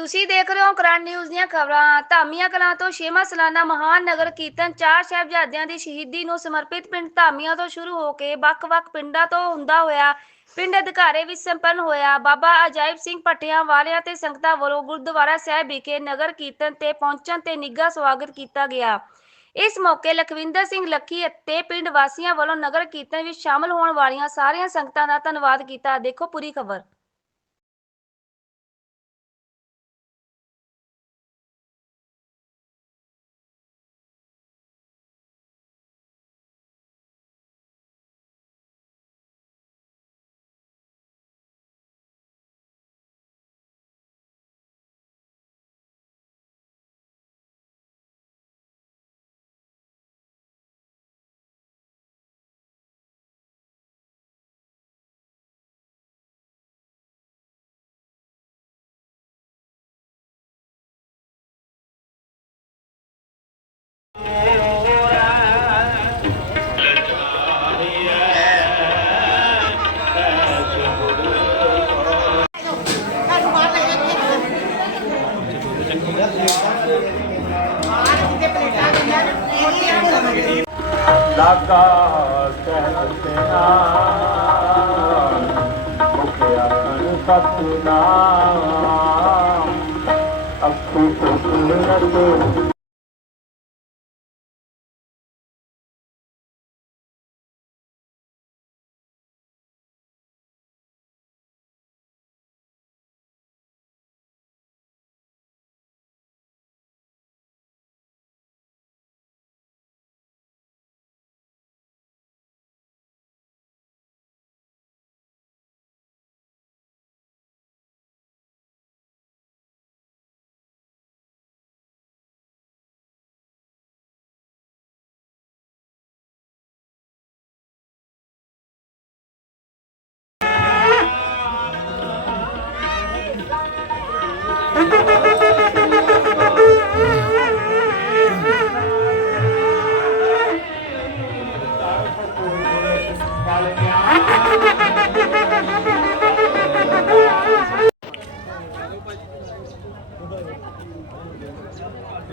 ਤੁਸੀਂ ਦੇਖ ਰਹੇ ਹੋ ਕਰਾਂ ਨਿਊਜ਼ ਦੀਆਂ ਖਬਰਾਂ। ਧਾਮੀਆਂ ਕਲਾਂ ਤੋਂ ਛੇਵਾਂ ਸਾਲਾਨਾ ਮਹਾਨ ਨਗਰ ਕੀਰਤਨ ਚਾਰ ਸਾਹਿਬਜ਼ਾਦਿਆਂ ਦੀ ਸ਼ਹੀਦੀ ਨੂੰ ਸਮਰਪਿਤ ਪਿੰਡ ਧਾਮੀਆਂ ਤੋਂ ਸ਼ੁਰੂ ਹੋ ਕੇ ਵੱਖ-ਵੱਖ ਪਿੰਡਾਂ ਤੋਂ ਹੁੰਦਾ ਹੋਇਆ, ਪਿੰਡ ਅਧਿਕਾਰੇ ਵਿੱਚ ਸੰਪੰਨ ਹੋਇਆ, ਬਾਬਾ ਅਜਾਇਬ ਸਿੰਘ ਭੱਟੀਆਂ ਵਾਲਿਆਂ ਤੇ ਸੰਗਤਾਂ ਵੱਲੋਂ ਗੁਰਦੁਆਰਾ ਸਾਹਿਬ ਵਿਖੇ ਨਗਰ ਕੀਰਤਨ ਤੇ ਪਹੁੰਚਣ ਤੇ ਨਿੱਘਾ ਸਵਾਗਤ ਕੀਤਾ ਗਿਆ। ਇਸ ਮੌਕੇ ਲਖਵਿੰਦਰ ਸਿੰਘ ਲੱਖੀ ਅਤੇ ਪਿੰਡ ਵਾਸੀਆਂ ਵੱਲੋਂ ਨਗਰ ਕੀਰਤਨ ਵਿੱਚ ਸ਼ਾਮਲ ਹੋਣ ਵਾਲੀਆਂ ਸਾਰੀਆਂ ਸੰਗਤਾਂ ਦਾ ਧੰਨਵਾਦ ਕੀਤਾ। ਦੇਖੋ ਪੂਰੀ ਖਬਰ। ਸਤਨਾਮ। ਅਪੂ ਸੁਨਤ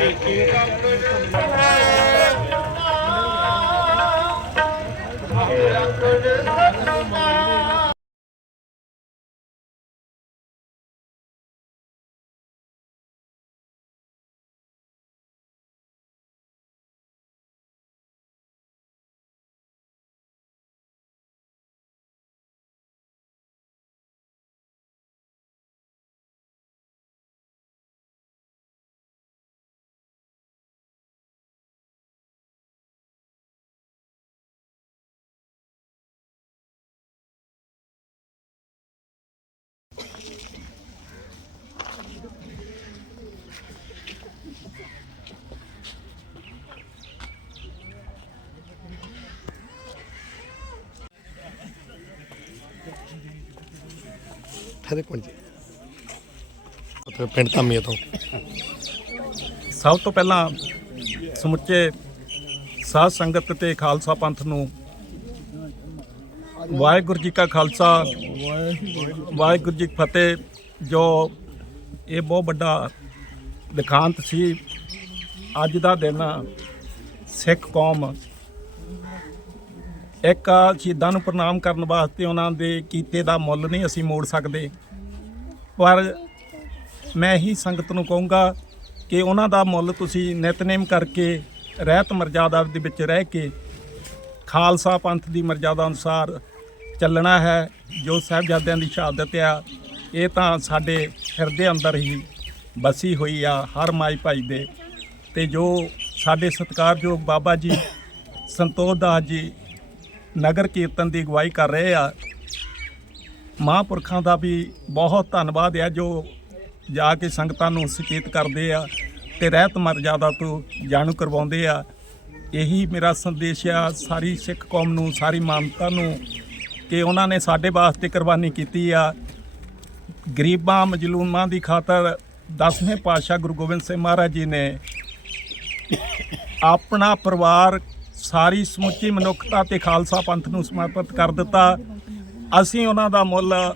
ਪਿਆਰੇ ਨੂੰ ਮਿੱਤਰ ਪਿਆਰੇ ਨੂੰ ਜੀ ਉੱਥੇ ਪਿੰਡ ਧਾਮੀਆਂ ਤੋਂ। ਸਭ ਤੋਂ ਪਹਿਲਾਂ ਸਮੁੱਚੇ ਸਾਧ ਸੰਗਤ ਤੇ ਖਾਲਸਾ ਪੰਥ ਨੂੰ ਵਾਹਿਗੁਰੂ ਜੀ ਕਾ ਖਾਲਸਾ, ਵਾਹਿਗੁਰੂ ਜੀ ਕੀ ਫਤਿਹ। ਜੋ ਇਹ ਬਹੁਤ ਵੱਡਾ ਦਿਖਾਂਤ ਸੀ, ਅੱਜ ਦਾ ਦਿਨ ਸਿੱਖ ਕੌਮ ਇੱਕ ਸ਼ਹੀਦਾਂ ਨੂੰ ਪ੍ਰਣਾਮ ਕਰਨ ਵਾਸਤੇ ਉਹਨਾਂ ਦੇ ਕੀਤੇ ਦਾ ਮੁੱਲ ਨਹੀਂ ਅਸੀਂ ਮੋੜ ਸਕਦੇ। ਪਰ ਮੈਂ ਹੀ ਸੰਗਤ ਨੂੰ ਕਹੂੰਗਾ ਕਿ ਉਹਨਾਂ ਦਾ ਮੁੱਲ ਤੁਸੀਂ ਨਿਤਨੇਮ ਕਰਕੇ ਰਹਿਤ ਮਰਜ਼ਾਦਾ ਦੇ ਵਿੱਚ ਰਹਿ ਕੇ ਖਾਲਸਾ ਪੰਥ ਦੀ ਮਰਜ਼ਾਦਾ ਅਨੁਸਾਰ ਚੱਲਣਾ ਹੈ, ਜੋ ਸਾਹਿਬਜ਼ਾਦਿਆਂ ਦੀ ਸ਼ਹਾਦਤ ਆ, ਇਹ ਤਾਂ ਸਾਡੇ ਹਿਰਦੇ ਅੰਦਰ ਹੀ ਬਸੀ ਹੋਈ ਆ ਹਰ ਮਾਈ ਭਾਈ ਦੇ। ਤੇ ਜੋ ਸਾਡੇ ਸਤਿਕਾਰਯੋਗ ਬਾਬਾ ਜੀ, ਸੰਤੋਖ ਦਾਸ ਜੀ ਨਗਰ ਕੀਰਤਨ ਦੀ ਅਗਵਾਈ ਕਰ ਰਹੇ ਆ। ਮਹਾਂਪੁਰਖਾਂ ਦਾ ਵੀ ਬਹੁਤ ਧੰਨਵਾਦ ਹੈ ਜੋ ਜਾ ਕੇ ਸੰਗਤਾਂ ਨੂੰ ਸੁਚੇਤ ਕਰਦੇ ਆ ਤੇ ਰਹਿਤ ਮਰਜ਼ਾਦਾ ਤੋਂ ਜਾਣੂ ਕਰਵਾਉਂਦੇ ਆ। ਇਹੀ ਮੇਰਾ ਸੰਦੇਸ਼ ਆ, ਸਾਰੀ ਸਿੱਖ ਕੌਮ ਨੂੰ, ਸਾਰੀ ਮਾਨਵਤਾ ਨੂੰ ਕਿ ਉਹਨਾਂ ਨੇ ਸਾਡੇ ਵਾਸਤੇ ਕੁਰਬਾਨੀ ਕੀਤੀ ਆ। ਗਰੀਬਾਂ, ਮਜਲੂਮਾਂ ਦੀ ਖਾਤਰ ਦਸਵੇਂ ਪਾਤਸ਼ਾਹ ਗੁਰੂ ਗੋਬਿੰਦ ਸਿੰਘ ਮਹਾਰਾਜ ਜੀ ਨੇ ਆਪਣਾ ਪਰਿਵਾਰ ਸਾਰੀ ਸਮੁੱਚੀ ਮਨੁੱਖਤਾ ਤੇ ਖਾਲਸਾ ਪੰਥ ਨੂੰ ਸਮਰਪਿਤ ਕਰ ਦਿੱਤਾ। ਅਸੀਂ ਉਹਨਾਂ ਦਾ ਮੁੱਲ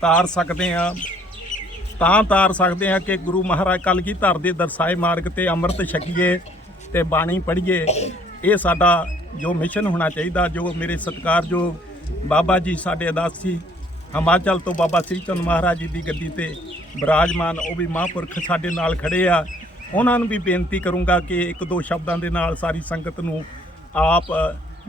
ਤਾਰ ਸਕਦੇ ਹਾਂ। ਤਾਂ ਤਾਰ ਸਕਦੇ ਹਾਂ ਕਿ ਗੁਰੂ ਮਹਾਰਾਜ ਕਲਗੀਧਰ ਦੇ ਦਰਸਾਏ ਮਾਰਗ ਤੇ ਅੰਮ੍ਰਿਤ ਛਕੀਏ ਤੇ ਬਾਣੀ ਪੜ੍ਹੀਏ। ਇਹ ਸਾਡਾ ਜੋ ਮਿਸ਼ਨ ਹੋਣਾ ਚਾਹੀਦਾ, ਜੋ ਮੇਰੇ ਸਤਿਕਾਰ ਜੋ ਬਾਬਾ ਜੀ ਸਾਡੇ ਅਦਾਸੀ ਹਿਮਾਚਲ ਤੋਂ ਬਾਬਾ ਸ੍ਰੀ ਚੰਦ ਮਹਾਰਾਜ ਜੀ ਦੀ ਗੱਦੀ ਤੇ ਬਰਾਜਮਾਨ, ਉਹ ਵੀ ਮਹਾਂਪੁਰਖ ਸਾਡੇ ਨਾਲ ਖੜੇ ਆ। ਉਹਨਾਂ ਨੂੰ ਵੀ ਬੇਨਤੀ ਕਰੂੰਗਾ ਕਿ ਇੱਕ ਦੋ ਸ਼ਬਦਾਂ ਦੇ ਨਾਲ ਸਾਰੀ ਸੰਗਤ ਨੂੰ ਆਪ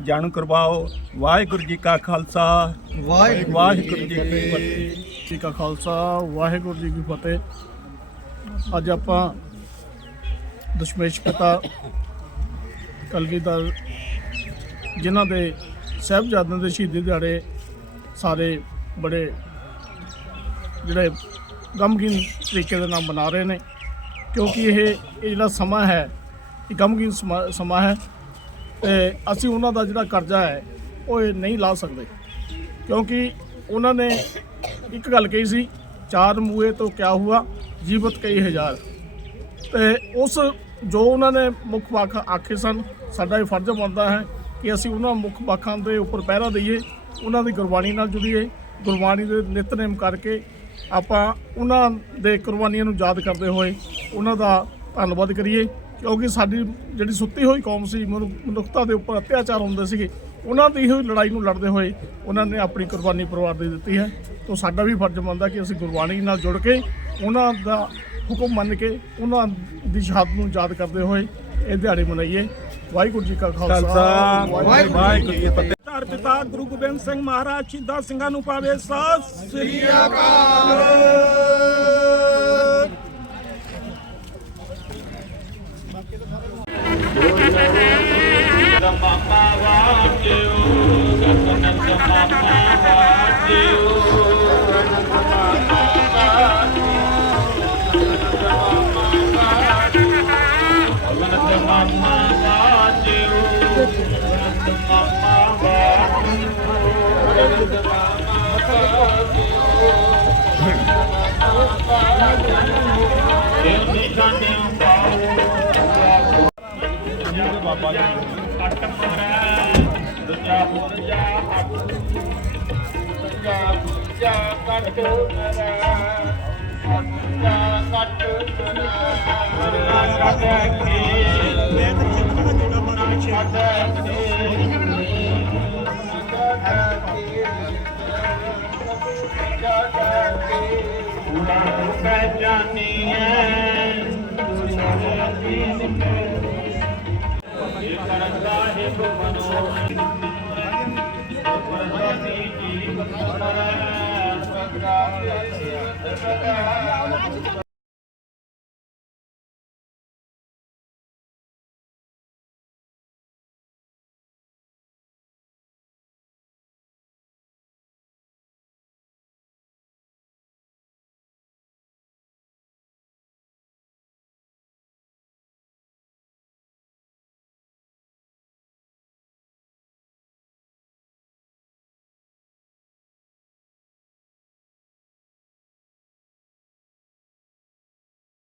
ਜਾਣੂ ਕਰਵਾਓ। ਵਾਹਿਗੁਰੂ ਜੀ ਕਾ ਖਾਲਸਾ। ਵਾਹਿਗੁਰੂ ਵਾਹਿਗੁਰੂ ਜੀ ਕੀ ਫਤਿਹ। ਜੀ ਕਾ ਖਾਲਸਾ, ਵਾਹਿਗੁਰੂ ਜੀ ਕੀ ਫਤਿਹ। ਅੱਜ ਆਪਾਂ ਦਸ਼ਮੇਸ਼ ਪਿਤਾ ਕਲਗੀਧਰ ਜਿਨ੍ਹਾਂ ਦੇ ਸਾਹਿਬਜ਼ਾਦਿਆਂ ਦੇ ਸ਼ਹੀਦੀ ਦਿਹਾੜੇ ਸਾਰੇ ਬੜੇ ਜਿਹੜੇ ਗਮਗੀਨ ਤਰੀਕੇ ਦੇ ਨਾਲ ਮਨਾ ਰਹੇ ਨੇ, ਕਿਉਂਕਿ ਇਹ ਇਹ ਜਿਹੜਾ ਸਮਾਂ ਹੈ, ਇਹ ਗਮਗੀਨ ਸਮਾ- ਸਮਾਂ ਹੈ। ਤੇ ਅਸੀਂ ਉਹਨਾਂ ਦਾ ਜਿਹੜਾ ਕਰਜ਼ਾ ਹੈ, ਉਹ ਇਹ ਨਹੀਂ ਲਾ ਸਕਦੇ। ਕਿਉਂਕਿ ਉਹਨਾਂ ਨੇ ਇੱਕ ਗੱਲ ਕਹੀ ਸੀ, ਚਾਰ ਮੂਏ ਤੋਂ ਕਿਆ ਹੁਆ, ਜੀਵਤ ਕਈ ਹਜ਼ਾਰ। ਤੇ ਉਸ ਜੋ ਉਹਨਾਂ ਨੇ ਮੁੱਖ ਪੱਖ ਆਖੇ ਸਨ, ਸਾਡਾ ਇਹ ਫਰਜ਼ ਬਣਦਾ ਹੈ ਕਿ ਅਸੀਂ ਉਹਨਾਂ ਮੁੱਖ ਵਾਕਾਂ ਦੇ ਉੱਪਰ ਪਹਿਰਾ ਦਈਏ, ਉਹਨਾਂ ਦੀ ਗੁਰਬਾਣੀ ਨਾਲ ਜੁੜੀਏ, ਗੁਰਬਾਣੀ ਦੇ ਨਿਤਨੇਮ ਕਰਕੇ ਆਪਾਂ ਉਹਨਾਂ ਦੇ ਕੁਰਬਾਨੀਆਂ ਨੂੰ ਯਾਦ ਕਰਦੇ ਹੋਏ ਉਹਨਾਂ ਦਾ ਧੰਨਵਾਦ ਕਰੀਏ। ਕਿਉਂਕਿ ਸਾਡੀ ਜਿਹੜੀ ਸੁੱਤੀ ਹੋਈ ਕੌਮ ਸੀ ਮਨੁ- ਮਨੁੱਖਤਾ ਦੇ ਉੱਪਰ ਅਤਿਆਚਾਰ ਹੁੰਦੇ ਸੀਗੇ ਉਹਨਾਂ ਦੀ ਹੀ ਲੜਾਈ ਨੂੰ ਲੜਦੇ ਹੋਏ ਉਹਨਾਂ ਨੇ ਆਪਣੀ ਕੁਰਬਾਨੀ ਪਰਿਵਾਰ ਦੇ ਦਿੱਤੀ ਹੈ। ਤੋਂ ਸਾਡਾ ਵੀ ਫਰਜ਼ ਬਣਦਾ ਕਿ ਅਸੀਂ ਗੁਰਬਾਣੀ ਨਾਲ ਜੁੜ ਕੇ ਉਹਨਾਂ ਦਾ ਹੁਕਮ ਮੰਨ ਕੇ ਉਹਨਾਂ ਦੀ ਸ਼ਹਾਦਤ ਨੂੰ ਯਾਦ ਕਰਦੇ ਹੋਏ ਇਹ ਦਿਹਾੜੇ ਮਨਾਈਏ। ਵਾਹਿਗੁਰੂ ਜੀ ਕਾ ਖਾਲਸਾ ਵਾਹਿਗੁਰੂ ਜੀ ਕੀ ਫਤਿਹ। ਧਰ ਪਿਤਾ ਗੁਰੂ ਗੋਬਿੰਦ ਸਿੰਘ ਮਹਾਰਾਜ ਸ਼ਹੀਦਾਂ ਸਿੰਘਾਂ ਨੂੰ ਪਾਵੇ। ਸਤਿ ਸ੍ਰੀ ਅਕਾਲ। ਜਾਨੀ ਹੈ ਦੁਨੀਆ ਦੀ ਨਿਕਲ ਇਹ ਕਰਨ ਸਾਹਿਬ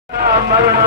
ਮਨੋ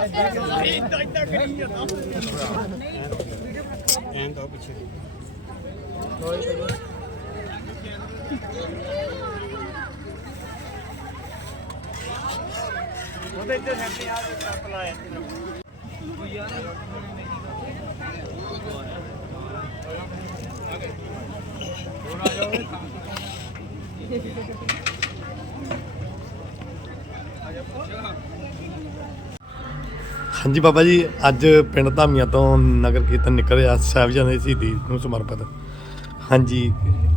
ਐਂ ਤਾਂ ਪਿੱਛੇ ਉਹਦੇ ਤੇ ਸੈਂਟੀ ਆ ਟੱਪ ਲਾਇਆ ਉਹ ਯਾਰ ਥੋੜਾ ਜਿਹਾ ਹਾਂਜੀ ਬਾਬਾ ਜੀ, ਅੱਜ ਪਿੰਡ ਧਾਮੀਆਂ ਤੋਂ ਨਗਰ ਕੀਰਤਨ ਨਿਕਲ ਰਿਹਾ ਸਾਹਿਬਜ਼ਾਦੇ ਸ਼ਹੀਦੀ ਨੂੰ ਸਮਰਪਿਤ। ਹਾਂਜੀ,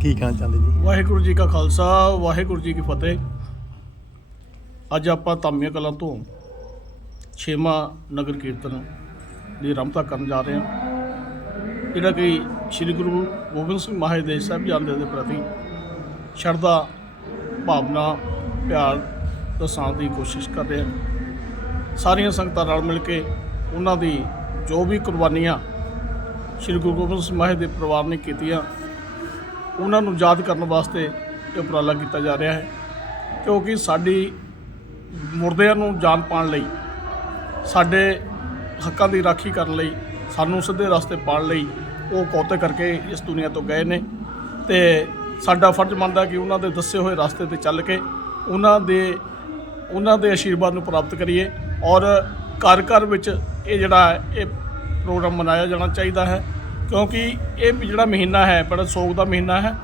ਕੀ ਕਹਿਣਾ ਚਾਹੁੰਦੇ ਜੀ? ਵਾਹਿਗੁਰੂ ਜੀ ਕਾ ਖਾਲਸਾ, ਵਾਹਿਗੁਰੂ ਜੀ ਕੀ ਫਤਿਹ। ਅੱਜ ਆਪਾਂ ਧਾਮੀਆਂ ਕਲਾਂ ਤੋਂ ਛੇਵਾਂ ਨਗਰ ਕੀਰਤਨ ਦੀ ਆਰੰਭਤਾ ਕਰਨ ਜਾ ਰਹੇ ਹਾਂ। ਜਿਹੜਾ ਕਿ ਸ੍ਰੀ ਗੁਰੂ ਗੋਬਿੰਦ ਸਿੰਘ ਮਹਾਰਾਜ ਦੇ ਸਾਹਿਬਜ਼ਾਦੇ ਦੇ ਪ੍ਰਤੀ ਸ਼ਰਧਾ, ਭਾਵਨਾ, ਪਿਆਰ ਦਰਸਾਉਣ ਦੀ ਕੋਸ਼ਿਸ਼ ਕਰ ਰਹੇ ਹਾਂ। ਸਾਰੀਆਂ ਸੰਗਤਾਂ ਨਾਲ ਮਿਲ ਕੇ ਉਹਨਾਂ ਦੀ ਜੋ ਵੀ ਕੁਰਬਾਨੀਆਂ ਸ੍ਰੀ ਗੁਰੂ ਗੋਬਿੰਦ ਸਿੰਘ ਮਹਾਰਾਜ ਦੇ ਪਰਿਵਾਰ ਨੇ ਕੀਤੀਆਂ, ਉਹਨਾਂ ਨੂੰ ਯਾਦ ਕਰਨ ਵਾਸਤੇ ਇਹ ਉਪਰਾਲਾ ਕੀਤਾ ਜਾ ਰਿਹਾ ਹੈ। ਕਿਉਂਕਿ ਸਾਡੀ ਮੁਰਦਿਆਂ ਨੂੰ ਜਾਨ ਪਾਉਣ ਲਈ, ਸਾਡੇ ਹੱਕਾਂ ਦੀ ਰਾਖੀ ਕਰਨ ਲਈ, ਸਾਨੂੰ ਸਿੱਧੇ ਰਸਤੇ ਪਾਉਣ ਲਈ ਉਹ ਕੌਤੇ ਕਰਕੇ ਇਸ ਦੁਨੀਆ ਤੋਂ ਗਏ ਨੇ ਤੇ ਸਾਡਾ ਫਰਜ਼ ਮੰਨਦਾ ਕਿ ਉਹਨਾਂ ਦੇ ਦੱਸੇ ਹੋਏ ਰਸਤੇ ਤੇ ਚੱਲ ਕੇ ਉਹਨਾਂ ਦੇ ਉਹਨਾਂ ਦੇ ਆਸ਼ੀਰਵਾਦ ਨੂੰ ਪ੍ਰਾਪਤ ਕਰੀਏ। ਔਰ ਘਰ ਘਰ ਵਿੱਚ ਇਹ ਜਿਹੜਾ ਇਹ ਪ੍ਰੋਗਰਾਮ ਮਨਾਇਆ ਜਾਣਾ ਚਾਹੀਦਾ ਹੈ। ਕਿਉਂਕਿ ਇਹ ਜਿਹੜਾ ਮਹੀਨਾ ਹੈ, ਬੜਾ ਸੋਗ ਦਾ ਮਹੀਨਾ ਹੈ,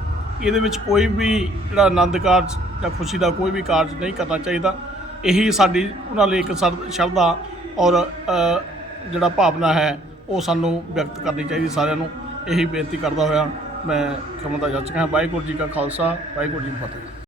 ਇਹਦੇ ਵਿੱਚ ਕੋਈ ਵੀ ਜਿਹੜਾ ਆਨੰਦ ਕਾਰਜ ਜਾਂ ਖੁਸ਼ੀ ਦਾ ਕੋਈ ਵੀ ਕਾਰਜ ਨਹੀਂ ਕਰਨਾ ਚਾਹੀਦਾ। ਇਹੀ ਸਾਡੀ, ਉਹਨਾਂ ਲਈ ਇੱਕ ਸਰ- ਸ਼ਰਧਾ ਔਰ ਜਿਹੜਾ ਭਾਵਨਾ ਹੈ, ਉਹ ਸਾਨੂੰ ਵਿਅਕਤ ਕਰਨੀ ਚਾਹੀਦੀ ਸਾਰਿਆਂ ਨੂੰ। ਇਹੀ ਬੇਨਤੀ ਕਰਦਾ ਹੋਇਆ ਮੈਂ ਖਮਤਾ ਜੱਜ ਹਾਂ ਵਾਹਿਗੁਰੂ ਜੀ ਕਾ ਖਾਲਸਾ, ਵਾਹਿਗੁਰੂ ਜੀ ਕੀ ਫਤਿਹ।